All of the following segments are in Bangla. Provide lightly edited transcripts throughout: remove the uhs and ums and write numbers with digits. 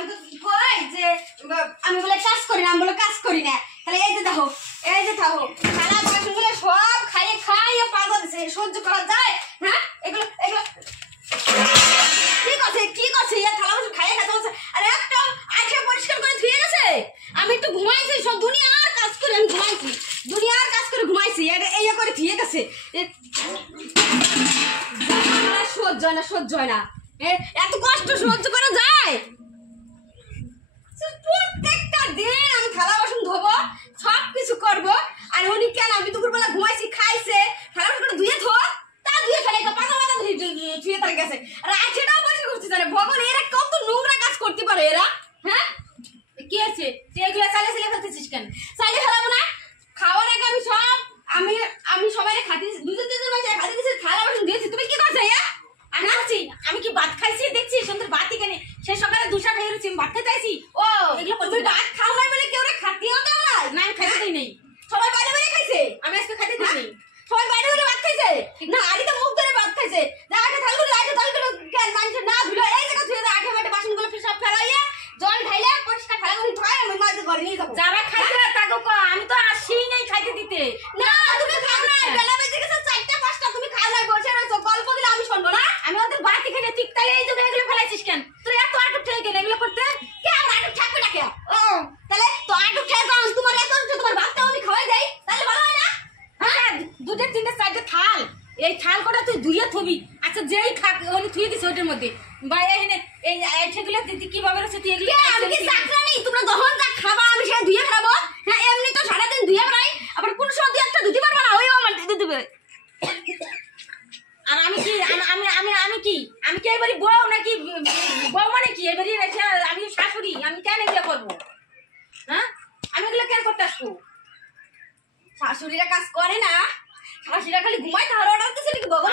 আমি তো কই যে আমি বলে কাজ করি না, আমি বলে কাজ করি না। তাহলে এই যে দেখো থালা বাসনগুলো সব খাইয়ে পাগল দিছে, সহ্য করা যায়? হ্যাঁ, এগুলো কি করছে ইয়া থালা বাসন খাইয়ে খেতে বলছে, আর একটা আইসা পরিষ্কার করে ধুয়ে গেছে। আমি একটু ঘুমাইছি, সব দুনিয়ার কাজ করে আমি ঘুমাইছি, এই করে ধুয়ে গেছে। সহ্য হয় না, এত কষ্ট সহ্য করা যায়? প্রত্যেকটা দিন আমি থালা বাসন ধোবো, সব কিছু করবো, আর উনি কেন? আমি দুপুরবেলা ঘুমাইছি, খাইছে, থালা বাসন ধুয়ে তা ধুয়ে ফেলে পাতা ধুয়ে তার গেছে। আর সেটাও বসে করছে জানে ভগবান, এরা কত নোংরা কাজ করতে পারে এরা। হ্যাঁ, কি আছে এগুলো চালিয়ে ফেলতেছিস কেন? চালিয়ে ফেলাবো না, খাওয়ার আগে আমি সবাই খাতে দুজন বাসায় খাতে দিয়েছি, থালা বাসন দিয়েছি। তুমি কি করছো? আমি কি ভাত খাইছি? দেখছি সুন্দর ভাত এখানে, সে সকালে দুশা খেয়ে রয়েছি, ভাত খেতে চাইছি। ও এগুলো তুমি ভাত খাও নাই বলে কেউ খাতিও দাও না? না, আমি খাইতে দিই নেই, সবাই বাইরে খাইছে, আমি আজকে খাইতে দিই নেই। সবাই বাইরে ভাত খাইছে না, আড়িতে মুখ ধরে ভাত খাইছে। থালগুলো মানুষের না ধুলো, এই জায়গা ধুয়ে দেয়, আগে মেটে বাসনগুলো সব ফেলাইয়া জল ঢাইলে পরিষ্কার থালাগুলো ধোয়, আমি মাঝে ঘরে নিয়ে যাবো। যারা খাইছে তাকে আমি তো আসিই নাই খাইতে দিতে। না, তুমি খাও না, বেলা বেজে গেছে 4টা 5টা, তুমি খাও নাই, বসে রয়েছো, গল্প দিলে আমি শুনবো না? আমি ওদের বাতি খেলে ঠিক তাহলে এই জায়গায় এগুলো ফেলাইছিস কেন? তুই এত আটক ঠেকে গেলে এগুলো করতে? কেন আটক থাকবে না কেন? তাহলে তো আটক ঠেকে তোমার এত তোমার ভাতটাও আমি খাওয়াই দেয়, তাহলে ভালো হয় না? হ্যাঁ, 2টা 3টা 4টা থাল, এই থাল কটা তুই ধুয়ে থবি। আচ্ছা, যেই খাক ওই ধুয়ে দিস ওটার মধ্যে, বা এই সেগুলো দিদি কিভাবে রয়েছে তুই এগুলো? আমি কি চাকরানি? তোমরা যখন যা খাবা আমি সেটা ধুয়ে খাবো? হ্যাঁ, এমনি তো সারাদিন ধুয়ে বেড়াই, আবার কোন সময় একটা ধুতে পারবো না, ওই আমার দিতে দেবে। আর আমি কি আমি কি এবারে বউ নাকি? বউ মানে কি এবারে? আমি শাশুড়ি, আমি কেন এগুলো করবো? হ্যাঁ, আমি এগুলো কেন করতে আসবো? শাশুড়িরা কাজ করে না, শাশুড়িরা খালি ঘুমায়, তাহলে অর্ডার দিচ্ছে নাকি? তোমার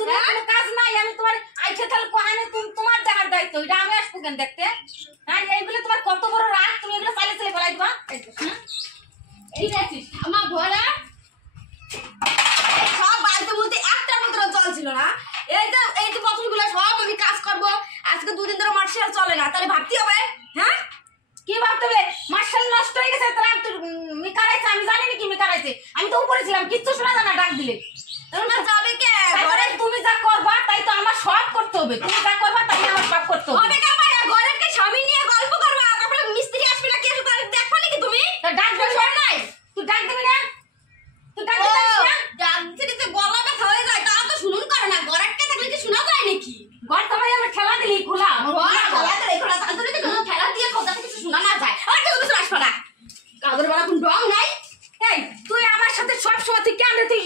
কোনো কাজ নাই, আমি তোমার আইছে তাহলে কোহানে তোমার দেখার দায়িত্ব, এটা আমি আসবো কেন দেখতে? হ্যাঁ, এইগুলো তোমার কত বড় রাগ, তুমি এগুলো চালে ফেলাই দিবা। ঠিক আছে আমার ভরা সব বাড়িতে মধ্যে একটার মধ্যে জল ছিল না। এই যে বছরগুলো সব আমি কাজ করবো, আজকে 2 দিন ধরে মার্শাল চলে না, তাহলে ভাবতে হবে। হ্যাঁ, কি ভাবতে হবে? মার্শাল নষ্ট হয়ে গেছে, তাহলে মিকারাইছে, আমি জানি না কি মিকারাইছে, আমি তো উপরে ছিলাম, কিচ্ছু শোনা যায় না ডাক দিলে। যাবে কে? তুমি যা করবা তাই তো আমার সব করতে হবে, তুমি যা করবা তাই আমার সব করতে হবে। ঘরের কে স্বামী নিয়ে গল্প করবা, তারপরে মিস্ত্রি আসবে না, কি আসবে দেখো নাকি? তুমি ডাক দেবে নাই, তুই ডাক দেবে না, তুই ডাক দিতে পারিস না? ডাকতে গলা ব্যথা হয়ে যায়, তা তো শুনুন করে না, ঘরের কে থাকলে কি শোনা যায় নাকি? ঘর তোমার আমার ঠেলা দিলেই খোলা, তাহলে তো ঠেলা দিয়ে কথা কিছু শোনা না যায়। আর কেউ কিছু আসবে না, কাদের বেলা কোন রং নাই। এই তুই আমার সাথে সব সময় তুই কেন রে? তুই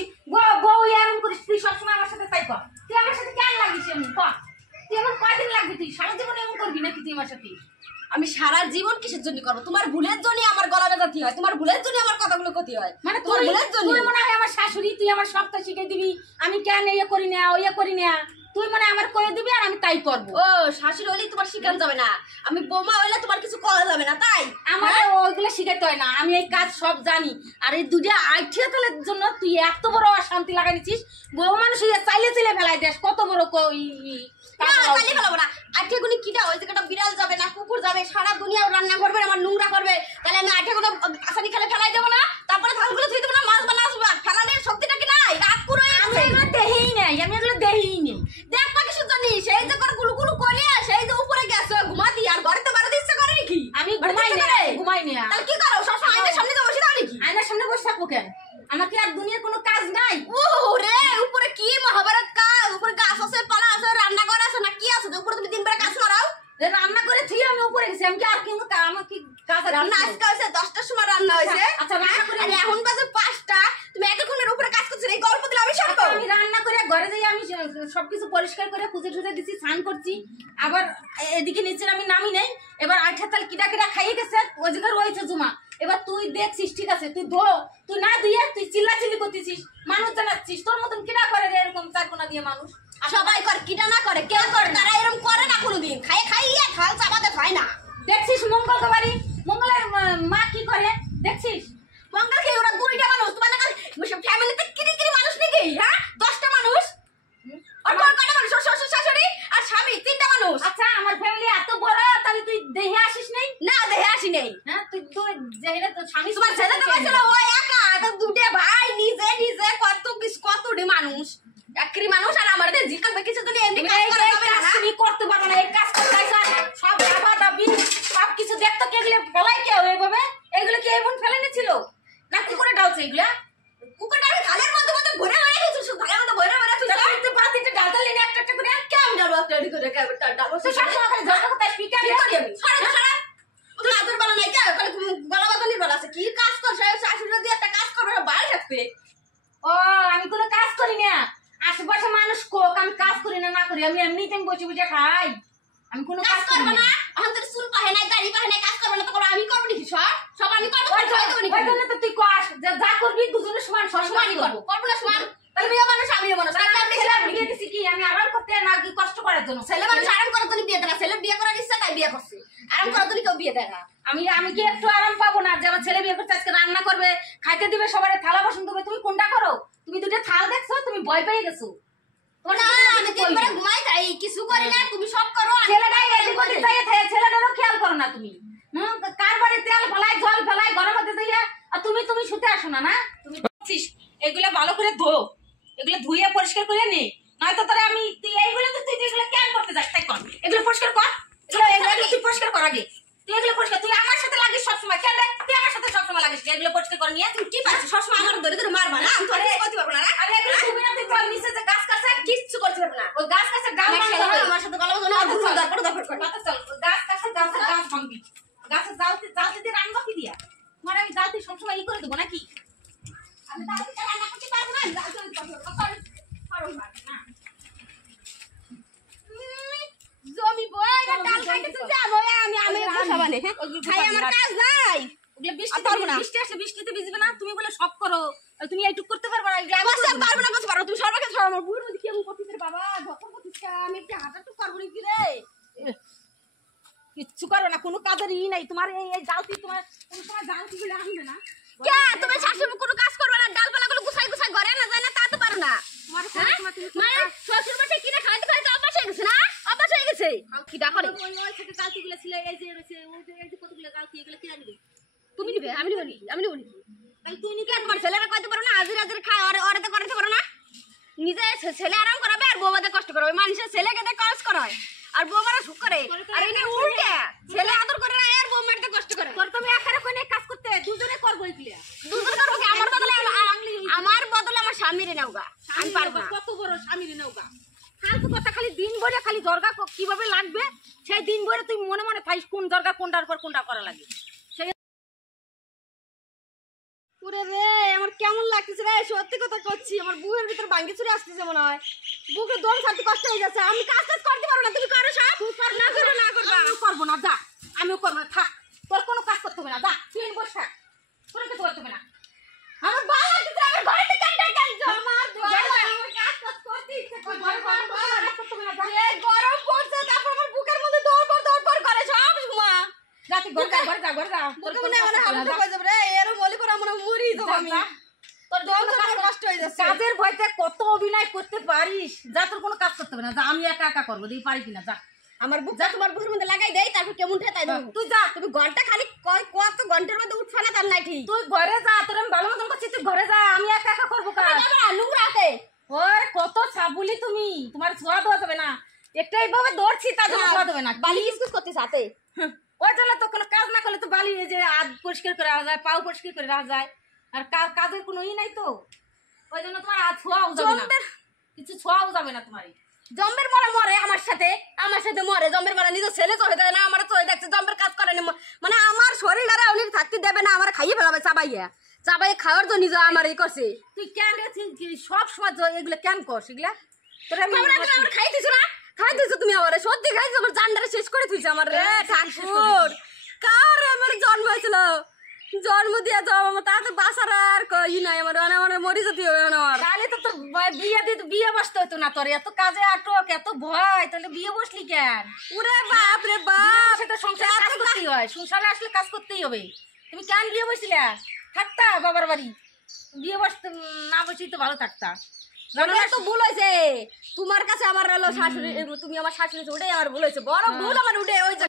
বউ এমন করিস, তুই সবসময় আমার সাথে তাই কর। তুই আমার সাথে কেন লাগিস এমন? কর, তুই এমন কয়দিন লাগবি? তুই সারা জীবন এমন করবি নাকি তুই আমার সাথে? আমি সারা জীবন কিসের জন্য করবো? তোমার ভুলের জন্য আমার গলা ব্যথা হয়, তোমার ভুলের জন্য আমার কথাগুলো ক্ষতি হয়। মানে তোমার ভুলের জন্য? তুই মনে হয় আমার শাশুড়ি, তুই আমার সবটা শিখিয়ে দিবি, আমি কেন ইয়ে করি না ওইয়া করি না, তুই মানে আমার কয়ে দিবি আর আমি তাই করবো। ও শাশুড়ি হইলে তোমার শিখানো যাবে না, আমি বৌমা হইলে তোমার কিছু করা যাবে না, তাই আমার ওইগুলো শিখাইতে হয় না, আমি এই কাজ সব জানি। আর এই 2টা আইঠিয়া তালের জন্য তুই এত বড় অশান্তি লাগাই নিচ্ছিস, বউ মানুষ চাইলে ফেলাই দেশ, কত বড় চাইলে ফেলাবো না। আইঠিয়া গুলি কিটা? ওই জায়গাটা বিড়াল যাবে না, কুকুর যাবে, সারা দুনিয়া রান্না করবে, আমার নোংরা করবে, তাহলে আমি আইঠিয়া গুলো আসানি খেলে ফেলাই দেবো না? তারপরে থালগুলো ধুই দেবো না, মাছ বানা আসবো, ফেলানের শক্তিটা কি নাই? রাত পুরো আমি এগুলো দেহেই নাই, আমি এগুলো দেহেই নেই। দেখবা কিছু জানি, সেই যে করে গুলু করে সেই যে উপরে গেছে ঘুমাতি, আর ঘরে তো বাড়িতে ইচ্ছা করে নাকি? আমি ঘুমাই না, তাহলে কি করো? সবসময় আয়নার সামনে তো বসে থাকো নাকি? আয়নার সামনে বসে থাকবো কেন? আমার কি আর দুনিয়ার কোনো কাজ নাই? ও রে, উপরে কি মহাভারত কাজ? উপরে গাছ আছে, পালা আছে, রান্নাঘর আছে, না কি আছে? উপরে তুমি দিন বেলা কাজ করাও? রান্না করে তুই আমি উপরে গেছি, আমি কি আর কি আমার কি কাজ? রান্না আজকে হয়েছে 10টার সময় রান্না হয়েছে। আচ্ছা, রান্না করে এখন বাজে 5টা, তুমি এতক্ষণের উপরে কাজ করছো, এই গল্প দিলে আমি সব করব? আমি রান্না করে ঘরে যাই, আমি সবকিছু পরিষ্কার করে পুজো টুজে দিচ্ছি, স্নান করছি, আবার এদিকে নিচে আমি নামি নেই। এবার 8টা তাল কিটা খাইয়ে গেছে, ওই জায়গায় রয়েছে জমা। এবার তুই দেখছিস, ঠিক আছে, তুই তুই না দিয়ে তুই চিল্লাচিল্লি করতেছিস, মানুষ জানাচ্ছিস, তোর মতন কিটা করে এরকম চারকোনা দিয়ে মানুষ? সবাই করে, কিটা না করে, কেউ করে, তারা এরকম করে না কোনোদিন, খাইয়ে থাল চাপাতে হয় না। দেখছিস মঙ্গল বাড়ি, মঙ্গলের মা কি করে দেখছিস? মঙ্গল খেয়ে ওরা 2টা মানুষ, তোমার ফ্যামিলিতে কিরি মানুষ নাকি? হ্যাঁ, 10টা মানুষ, আর কয়টা মানুষ? শ্বশুর শাশুড়ি আর স্বামী, 3টা মানুষ। আচ্ছা, আমার ফ্যামিলি এত বড়, তাহলে তুই দেখে দেখি না তো স্বামী তোমার ছেলে তো বলছিল ও একা, তো দুটে ভাই নিজে নিজে কতটি মানুষ, একরি মানুষ। আর আমাদের জিজ্ঞাসা করে কিছু তুমি এমনি কাজ করা যাবে না। তুমি করতে পারবে না, এই কাজ করতে আইছো, সব দাবা দাবি সব কিছু দেখতো কি এগুলো ফেলাই কে এইভাবে? এগুলো কি এমন ফেলে নিছিল না কি করে ডালছে এগুলা? কুকুরটা গালের মধ্যে মধ্যে ভরে ভরে কিছু শুধু গালের মধ্যে ভরে ভরে কিছু তাহলে তো বাতিতে ডালতে লেনে একটা একটা করে কেমন ডালবো একটা করে কেমন ডালবো তো সব সময় খালি ঝগড়া করতে স্পিকার কি করি আমি? সারা সারা ও তো আদর বালা নাই কে, খালি গলা বাঁধানির বালা আছে। কি কাজ কর শাশুড়ি দিয়ে একটা কাজ করবে বাইরে থাকবে। ও আমি কোনো কাজ করি না, আশেপাশে মানুষ কোক আমি কাজ করি না করি, আমি এমনিতে আমি বসে বসে খাই, আমি কোনো কাজ কাজ করি করবে না। না, এখন তোর চুল পাহে নাই দাড়ি পাহে নাই, কাজ করবে না তো করো আমি করবো নাকি? সব সব আমি করবো, ওই খাই দেবো নাকি? জন্য তো তুই কস যা করবি দুজনের সমান সমানই সমানই করবো, করবো। করবো না সমান? তাহলে মেয়ে মানুষ আমিও মানুষ, তাহলে আমি আমি ছেলে ছেলে বিয়ে দিছি কি আমি আরাম করতে না কি কষ্ট করার জন্য? ছেলে মানুষ আরাম করার জন্য বিয়ে দেয় না, ছেলে বিয়ে করার ইচ্ছা তাই বিয়ে করছে, আরাম করার জন্য কেউ বিয়ে দেয় না। আমি কি একটু আরাম পাবো না যে আমার ছেলে বিয়ে করতে আজকে রান্না করবে, খাইতে দিবে, সবার থালা বাসন দেবে? তুমি কোনটা করো? তুমি দুটো থাল দেখছো, তুমি ভয় পেয়ে গেছো। তোমার না সাথে আমি কিছু দিন কইনি। পরে ঘুমাই তাই কিছু করি না, তুমি সব করো। ছেলেটাই এদিক ওদিক যাইয়ে থাকে, ছেলেটারও খেয়াল করো না তুমি। কার বাড়ি তেল ফেলাই জল ফেলাই ঘরের মধ্যে দিয়ে, আর তুমি শুতে আসো না? না তুমি বলছিস এগুলো ভালো করে ধো, এগুলো ধুয়ে পরিষ্কার করে নে, নয়তো তাহলে আমি এইগুলো তো তুই এগুলো কেন করতে যাস? তাই কর, এগুলো পরিষ্কার কর, এগুলো তুই পরিষ্কার কর আগে। তুই এগুলো পরিষ্কার, তুই আমার সাথে লাগিস সবসময়, কেন রে? তুই আমার সাথে সবসময় লাগিস, এগুলো পরিষ্কার করে নিয়ে তুমি কি পাচ্ছ সবসময় আমার ধরে ধরে মারবা না? আমি তো আর কিছু করতে পারবো না। আমি এগুলো তুমি না তুই চল নিচে যে গাছ কাছে কিচ্ছু করতে পারবো না। ওই গাছ কাছে গাছ আমার সাথে ভাঙবে। আমার সাথে গলা বাঁধানো আর ঘুম দরকার দরকার করে। কথা চল, ওই গাছ কাছে গাছ ভাঙবি, গাছের জালতে দিয়ে রান্না কি দিয়া? তোমার আমি জালতে সবসময় ই করে দেবো নাকি? আমি তাহলে কি রান্না করতে পারবো না? আমি চলে যাবো। করো না। জমি বই না ডাল খাইতে তো যাবো আমি বসাবানে হ্যাঁ খাই আমার কাজ নাই। ওগুলো পারবো না। বৃষ্টি আসলে বৃষ্টিতে ভিজবে না, তুমি বলে সব করো, আর তুমি এইটুক করতে পারবে না? এগুলো আমি বসে করবো না। পারবো না বসে পারো তুমি সর্বকে সর আমার বুড়ির মধ্যে কেমন করতেছে রে বাবা যত করতেছে আমি একটা হাজার তো পারবো নাকি রে। কিচ্ছু করো না, কোনো কাজের ই নাই তোমার। এই জালতি তোমার কোনো সময় জালতি গুলো আনবে না? কে তুমি শাশুড়ি কোনো কাজ করবে না, ডালপালাগুলো গুছাই গুছাই ঘরে না যায় না তা তো পারো না। তোমার হ্যাঁ? মানে শ্বশুর বাসে কিনে খাইতে খাইতে অভ্যাস হয়ে গেছে না, অভ্যাস হয়ে গেছে। কি দা করে ওই থেকে জালতি গুলো ছিল, এই যে রয়েছে ওই যে কতগুলো জালতি, এগুলো কি আনবে? তুমি নিবে আমি নিব নি আমি নিব নি তাহলে তুই কে তোমার ছেলেরা কইতে পারো না হাজির হাজির খায় ওরে ওরে তো করতে পারো না। নিজে ছেলে আরাম করাবে আর বৌমাদের কষ্ট করাবে, মানুষের ছেলেকে দিয়ে কাজ করায় আর বৌমারা সুখ করে, আর এনে উল্টে ছেলে আদর করে না আর বৌমাদের কষ্ট করে। তোর তুমি একারে কোনে কাজ করতে দুজনে করবো এগুলো। দুজন করবো কি? আমার বদলে আমার বদলে আমার স্বামীরে নাওগা আমি পারবো না। কত বড় স্বামীর নৌকা ফালতু কথা, খালি দিন ভরে খালি দরগা কিভাবে লাগবে সেই দিন ভরে তুই মনে মনে থাইস কোন দরগা কোনটার পর কোনটা করা লাগে। ওরে রে আমার কেমন লাগতেছে রে, সত্যি কথা করছি আমার বুকের ভিতর ভাঙ্গি চুরে আসতেছে মনে হয়, বুকে দম ছাড়তে কষ্ট হয়ে যাচ্ছে। আমি কাজ কাজ করতে পারবো না, তুমি করো সব। না করবো না করবা আমিও করবো না, যা আমিও করবো না, থাক তোর কোনো কাজ করতে হবে না, যা তুই বসে থাক, তোর কিছু করতে হবে না। আমার ভালো লাগতেছে, আমার ঘরে থেকে আমার আমার কাজ কাজ করতে ইচ্ছে করে এই গরম পড়ছে তারপর আমার বুকের মধ্যে দৌড় করে সব সময়। জাতি ঘরে যা ঘরে যা ঘরে যা, তোর তোকে মনে হয় আমার হালকা হয়ে যাবে রে, এরও মলি পরে আমার মরি যাবো আমি। তোর দম ছাড়তে কষ্ট হয়ে যাচ্ছে। কাজের ভয়তে কত অভিনয় করতে পারিস, যা তোর কোনো কাজ করতে হবে না, যা আমি একা একা করবো, দিয়ে পারি কিনা, যা আমার বুকটা তোমার বুকের মধ্যে লাগাই দেই তারপর কেমন ঠেতাই দেবো। তুই যা, তুমি ঘন্টা খালি কত ঘন্টার মধ্যে উঠছ না তার নাই ঠিক। তুই ঘরে যা, তোর আমি ভালো মতন করছি, তুই ঘরে যা, আমি একা একা করবো কাজ। নোংরাতে ওর কত ছাবুলি তুমি, তোমার ছোঁয়া দেওয়া যাবে না, একটা এইভাবে দৌড়ছি তার জন্য ছোঁয়া দেবে না। বালি ইসকুস করতে সাথে ওই জন্য তো কোনো কাজ না করলে তো বালি এই যে হাত পরিষ্কার করে রাখা যায়, পাও পরিষ্কার করে রাখা যায়, আর কাজের কোনো ই নাই তো, ওই জন্য তোমার হাত ছোঁয়াও যাবে না, কিছু ছোঁয়াও যাবে না তোমার। জম্বের মরা মরে আমার সাথে মরে জম্বের মরা নিজের ছেলে চলে দেয় না, আমার চলে দেখছে জম্বের কাজ করে না, মানে আমার শরীর আর উনি থাকতে দেবে না, আমার খাইয়ে ফেলাবে চাবাইয়া চাবাই খাওয়ার জন্য নিজে আমার এই করছে। তুই কেন সব সময় এগুলো কেন করস এগুলা? তোর আমি আমার খাই দিছো না, খাই দিছো তুমি আমার সত্যি খাইছো, আমার জান্ডারে শেষ করে দিয়েছে আমার রে ঠাকুর। কার আমার জন্ম হয়েছিল, জন্ম দিয়ে যাও আমার তাতে বাসার আর ই নাই আমার, আমার মরি যেতে হবে আমার। তাহলে তো তোর বিয়ে দিয়ে বিয়ে বসতে হতো না, তোর এত কাজে আটক এত ভয়, তাহলে বিয়ে বসলি কেন? ওরে বাপ রে বাপ, সেটা সংসারে কাজ করতেই হয়, সংসারে আসলে কাজ করতেই হবে। তুমি কেন বিয়ে বসছিলে? থাকতা বাবার বাড়ি, বিয়ে বসতে না বসেই তো ভালো থাকতা। তো ভুল হয়েছে তোমার কাছে আমার শাশুড়ি, তুমি আমার শাশুড়ি ওটাই আমার ভুল হয়েছে, বড় ভুল আমার উঠে ওই যে